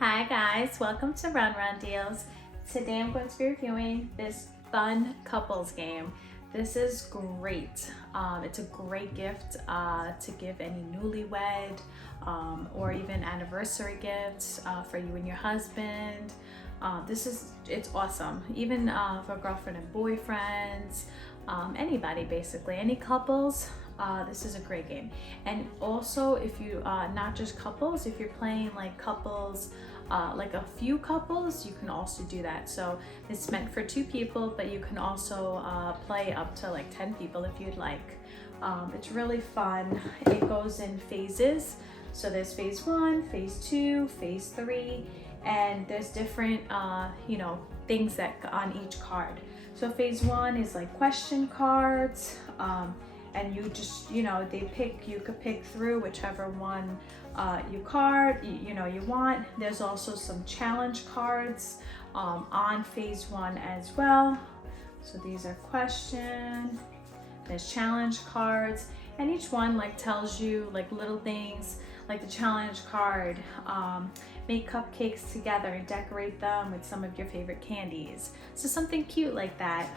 Hi guys, welcome to Run Run Deals. Today I'm going to be reviewing this fun couples game. This is great. It's a great gift to give any newlywed or even anniversary gifts for you and your husband. It's awesome. Even for girlfriend and boyfriends, anybody basically, any couples. This is a great game. And also if you not just couples, if you're playing like couples, like a few couples, you can also do that. So it's meant for 2 people, but you can also play up to like 10 people if you'd like. It's really fun. It goes in phases. So there's phase 1, phase 2, phase 3, and there's different things that on each card. So phase 1 is like question cards, and you just, you could pick through whichever one you want. There's also some challenge cards on phase 1 as well. So these are question, there's challenge cards, and each one like tells you like little things, like the challenge card, make cupcakes together and decorate them with some of your favorite candies. So something cute like that.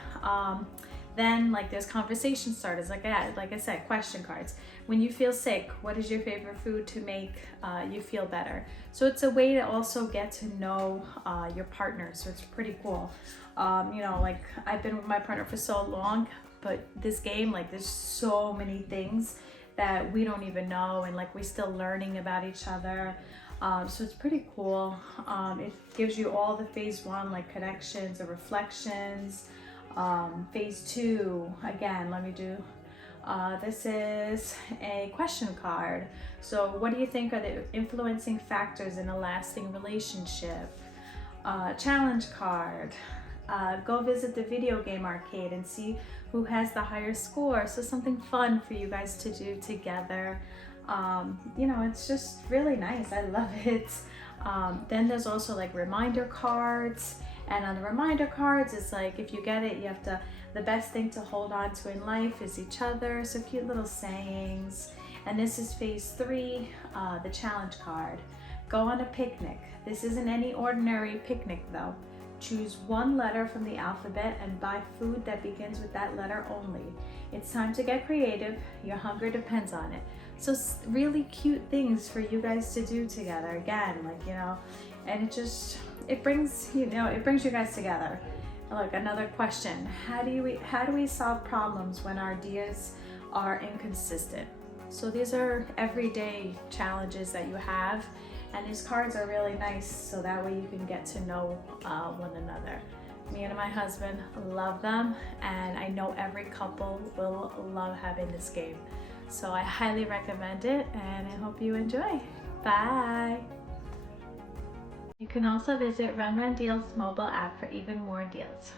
Then like there's conversation starters, like I said, question cards. When you feel sick, what is your favorite food to make you feel better? So it's a way to also get to know your partner, so it's pretty cool. Like I've been with my partner for so long, but this game, like there's so many things that we don't even know, and like we're still learning about each other. So it's pretty cool. It gives you all the phase 1 like connections or reflections. Phase 2, again, let me do, this is a question card. So what do you think are the influencing factors in a lasting relationship? Challenge card, go visit the video game arcade and see who has the higher score. So something fun for you guys to do together. It's just really nice. I love it. Then there's also like reminder cards. And on the reminder cards, it's like if you get it, you have to, the best thing to hold on to in life is each other. So cute little sayings. And this is phase 3, the challenge card. Go on a picnic. This isn't any ordinary picnic though. Choose one letter from the alphabet and buy food that begins with that letter only. It's time to get creative. Your hunger depends on it. So really cute things for you guys to do together. Again, and it brings you guys together. Look, another question. How do we solve problems when our ideas are inconsistent? So these are everyday challenges that you have, and these cards are really nice, so that way you can get to know one another. Me and my husband love them, and I know every couple will love having this game. So I highly recommend it, and I hope you enjoy. Bye! You can also visit Run Run Deals mobile app for even more deals.